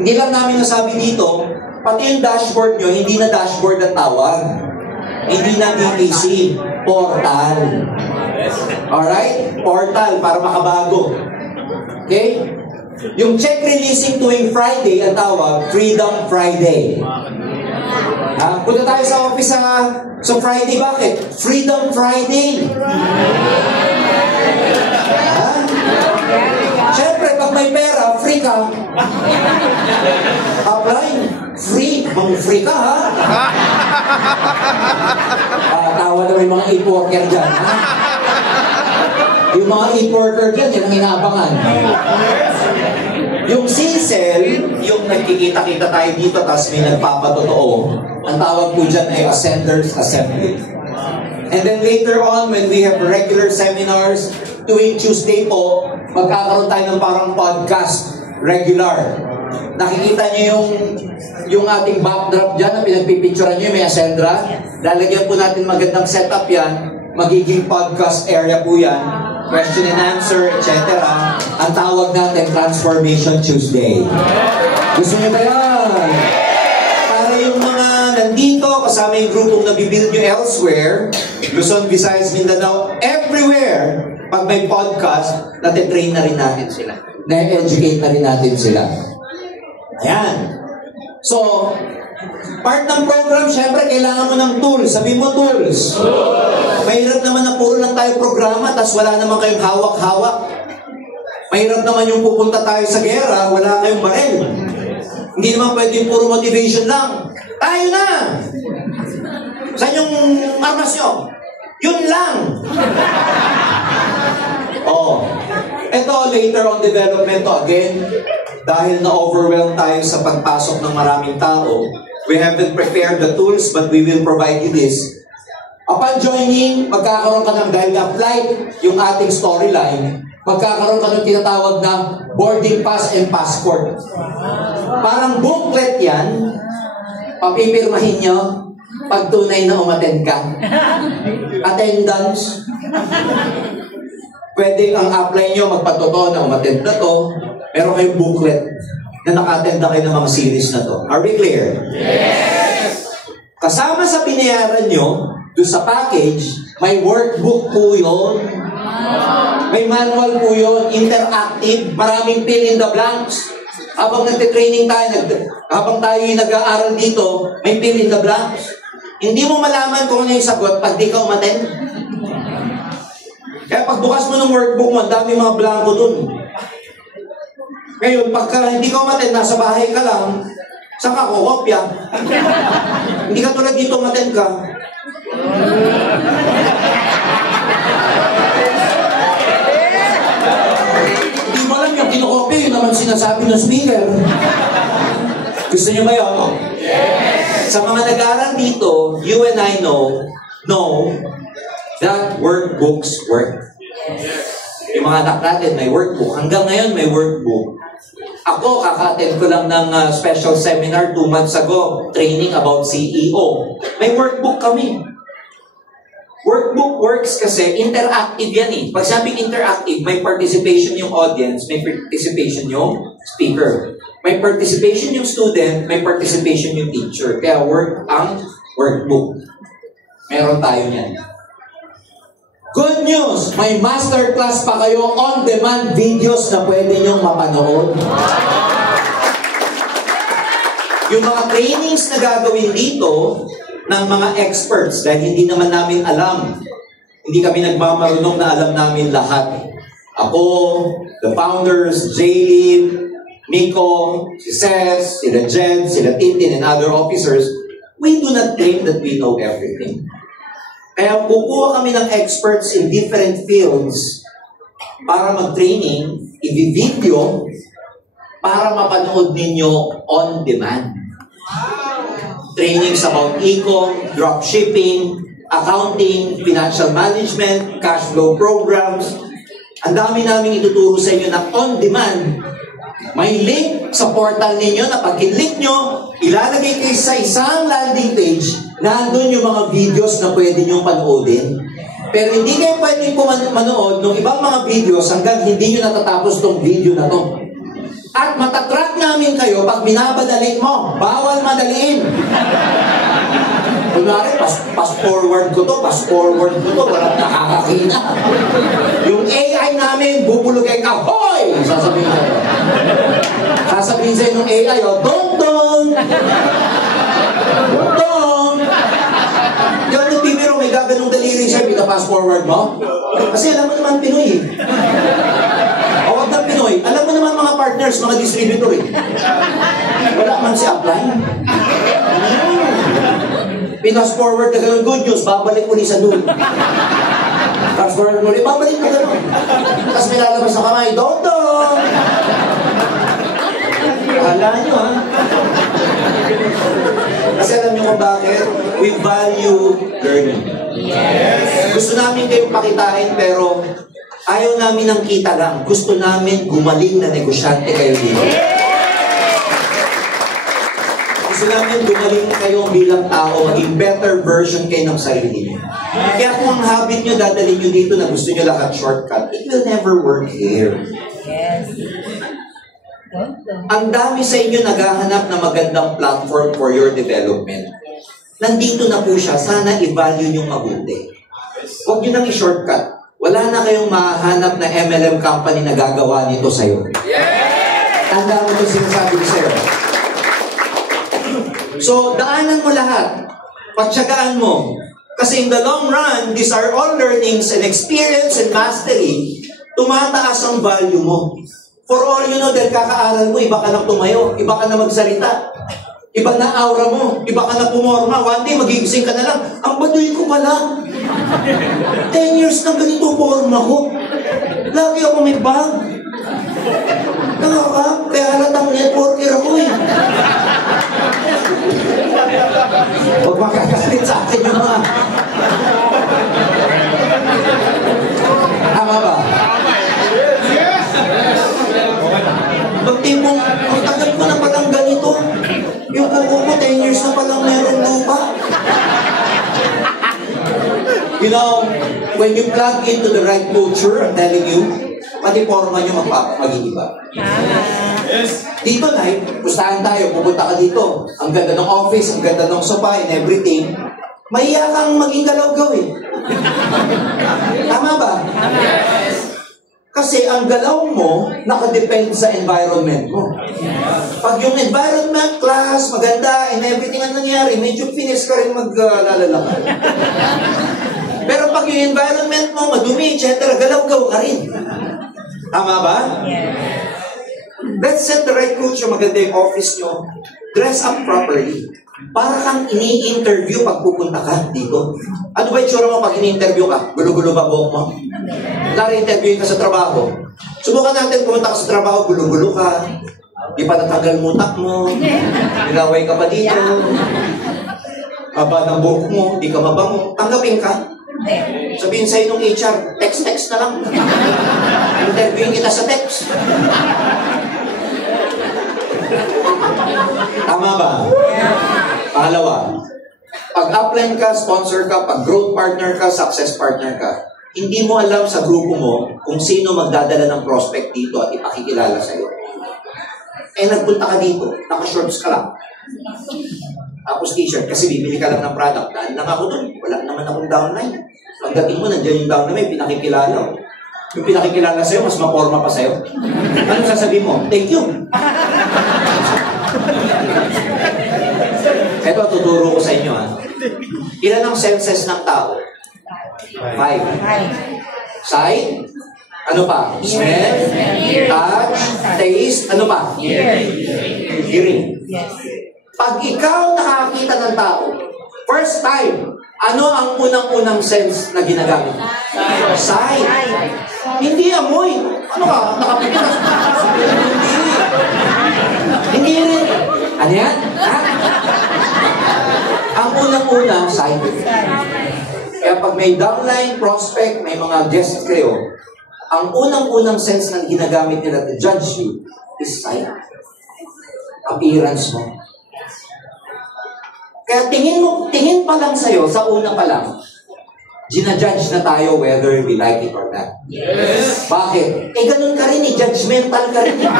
Hindi lang namin nasabi dito, pati yung dashboard nyo, hindi na dashboard ang tawag. Hindi na DPC, portal. Alright? Portal, para makabago. Okay? Yung check releasing tuwing Friday, ang tawag, Freedom Friday. Punta tayo sa office sa Friday, bakit? Freedom Friday. Siyempre, pag may pera, free ka. Apply, free. Mang-free ka, ha? Tawa na may mga e-worker dyan, ha? Yung mga e-worker dyan, yun ang inaabangan. Yung CSEL, yung nagkikita-kita tayo dito, tapos may nagpapatotoo, ang tawag po dyan ay Ascenders Assembly. And then later on, when we have regular seminars, tuwing Tuesday po, magkakaroon tayo ng parang podcast, regular. Nakikita niyo yung ating backdrop dyan, na pinagpipicturean niyo, may Ascendra. Lalagyan po natin magandang setup yan, magiging podcast area po yan, question and answer, etc. Ang tawag natin, Transformation Tuesday. Gusto niyo ba yan? Para yung mga nandito, kasama yung grupong nabibuild nyo elsewhere, Luzon, Visayas, Mindanao, everywhere, pag may podcast, natitrain na rin natin sila. Na-educate na rin natin sila. Ayan. So, part ng program, syempre, kailangan mo ng tools. Sabihin mo, tools. Mahirap naman na puro lang tayo programa, tas wala naman kayong hawak-hawak. Mahirap naman yung pupunta tayo sa gera, wala kayong baril. Hindi naman pwedeng puro motivation lang. Tayo na! Saan yung armas nyo? Yun lang! Ito, later on development to again. Dahil na-overwhelm tayo sa pagpasok ng maraming tao, we haven't prepared the tools, but we will provide you this. Upon joining, magkakaroon ka ng dahil na-flight yung ating storyline, magkakaroon ka ng tinatawag na boarding pass and passport. Parang booklet yan, papipirmahin nyo, pag tunay na umattend ka. Attendance. Pwede ang apply nyo, magpatotoo na umattend na to, meron kayong booklet na naka-attend na kayo ng mga series na to. Are we clear? Yes! Kasama sa binayaran nyo, doon sa package, may workbook po yun. May manual po yun, interactive, maraming fill in the blanks. Habang nagte-training tayo, habang tayo yung nag-aaral dito, may fill in the blanks. Hindi mo malaman kung ano yung sagot pag di ka umattend. Kaya pagbukas mo ng workbook mo, ang dami mga blanco dun. Ngayon, pagka hindi ka umattend, nasa bahay ka lang, saan ka kukopya? Hindi ka tulad dito umattend ka. Hindi mo alam yung kinukopya, yun naman sinasabi ng speaker. Gusto niyo ba yun? Yes! Sa mga nag-aaral dito, you and I know that workbooks work. Yung mga anak natin may workbook. Hanggang ngayon may workbook. Ako, kaka-attend ko lang ng special seminar 2 months ago, training about CEO. May workbook kami. Workbook works kasi interactive yan eh. Pag sabing interactive, may participation yung audience, may participation yung speaker. May participation yung student, may participation yung teacher. Kaya work ang workbook. Meron tayo yan. Good news! May masterclass pa kayo on-demand videos na pwede nyong mapanood. Yung mga trainings na gagawin dito ng mga experts, dahil hindi naman namin alam, hindi kami nagmamarunong na alam namin lahat. Ako, the founders, Jaylin, Miko, si Cez, sila Jen, sila Tintin, and other officers, we do not claim that we know everything. Kaya kukuha kami ng experts in different fields para mag-training, i-video, para mapanood ninyo on demand. Trainings about e-com, dropshipping, accounting, financial management, cash flow programs. Ang dami namin ituturo sa inyo na on demand. May link sa portal ninyo na pag link nyo, ilalagay kayo sa isang landing page, nandun yung mga videos na pwede nyo panoodin. Pero hindi kayo pwede manood ng ibang mga videos hanggang hindi nyo natatapos tong video na to. At matatrack namin gagawin kayo pag minabadali mo? Bawal madaliin. Kunwari, pass forward ko to, walang nakakakita. Yung AI namin, bubulugay ka, hoy! Sasabihin sa'yo. Sasabihin sa'yo ng AI, dong-dong! Dong-dong! Diyan nagbibiro, may gaganong daliri siya, pina-pass forward mo. Kasi alam mo naman Pinoy eh. O wag ng Pinoy, alam mo naman mga partners, mga distributor eh. Wala man si upline. Pinas forward na gano'n, good news, babalik ulit sa dulo. Fast forward ulit, babalik na gano'n. Tapos may lalabas sa kamay, dong-dong! Kala nyo ha? Kasi alam nyo kung bakit? We value learning. Yes. Gusto namin kayong pakitain pero ayaw namin ng kita lang. Gusto namin gumaling na negosyante kayo dito. Gusto namin gumaling kayo bilang tao, maging better version kayo ng sarili niyo. Kaya kung ang habit nyo, dadalhin nyo dito na gusto nyo lahat shortcut, it will never work here. Yes. Ang dami sa inyo naghahanap na magandang platform for your development. Nandito na po siya, sana i-value nyo mabuti. Huwag nyo nang i-shortcut. Wala na kayong mahanap na MLM company na gagawa nito sa'yo. Tanda mo ito sinasabi ko sa'yo. So, daanan mo lahat. Pagtsagaan mo. Kasi in the long run, these are all learnings and experience and mastery. Tumataas ang value mo. For all you know, dahil kakaaral mo, iba ka na tumayo, iba ka na magsalita, iba na aura mo, iba ka na pumorma. One day, magigising ka na lang, ang baduy ko pala. 10 years na ganito forma ko. Lagi ako may bag. Kaya halatang networker ako eh. Huwag makakalit sa akin yung mga... Tama ba? Pag tipong, ang tagal ko na palang ganito, yung kuko ko, 10 years na palang meron lupa. You know, when you plug into the right culture, I'm telling you, pati forma nyo mag-iiba. Yes. Dito, Nay, pustahan tayo, pupunta ka dito. Ang ganda ng office, ang ganda ng sofa and everything. Mahiya kang maging galaw-gaw eh. Tama ba? Yes. Kasi ang galaw mo, nakadepend sa environment mo. Pag yung environment, class, maganda, and everything ang nangyari, medyo finish ka rin maglalakad. Pero pag yung environment mo, madumi, etc., galaw-gaw ka rin. Tama ba? Yeah. Let's set the right culture, maganda yung office nyo. Dress up properly. Para kang ini-interview pag pupunta ka dito. Ano ba yung tsura mo pag ini-interview ka? Gulo-gulo ba buhok mo? Nari-interviewin ka sa trabaho. Subukan natin pumunta ka sa trabaho, gulo-gulo ka. Di pa natanggal mutak mo. Nilaway ka pa dito. Haba ng buhok mo, di ka mabango. Tanggapin ka. Sabihin sa'yo nung HR, text-text na lang. Interviewin kita sa text. Tama ba? Pangalawa, pag upline ka, sponsor ka, pag growth partner ka, success partner ka, hindi mo alam sa grupo mo kung sino magdadala ng prospect dito at ipakikilala sa'yo. Eh, nagpunta ka dito, naka-shorts ka lang. Tapos t-shirt, kasi bibili ka lang ng product. Dahil lang ako doon, wala naman akong downline. Pagdating mo, nandiyan yung downline, may pinakikilala. Yung pinakikilala sa'yo, mas maporma pa sa'yo. Anong sasabihin mo? Thank you. Ito, tuturo ko sa inyo. Ilan ang senses ng tao? 5. Sight? Ano pa? Smell? Touch? Taste? Ano pa? Hearing. Pag ikaw nakakita ng tao, first time, ano ang unang-unang sense na ginagamit? Sight. Hindi amoy. Ano ka? Nakapikit ka? Hindi rin. Ano yan? Ha? Ang unang-unang, sight. Kaya pag may downline, prospect, may mga guests kayo, ang unang-unang sense na ginagamit nila to judge you is sight. Appearance mo. Kaya tingin pa lang sa'yo, sa una pa lang, ginajudge na tayo whether we like it or not. Yes. Bakit? Eh, ganun ka rin eh. Judgmental ka rin eh.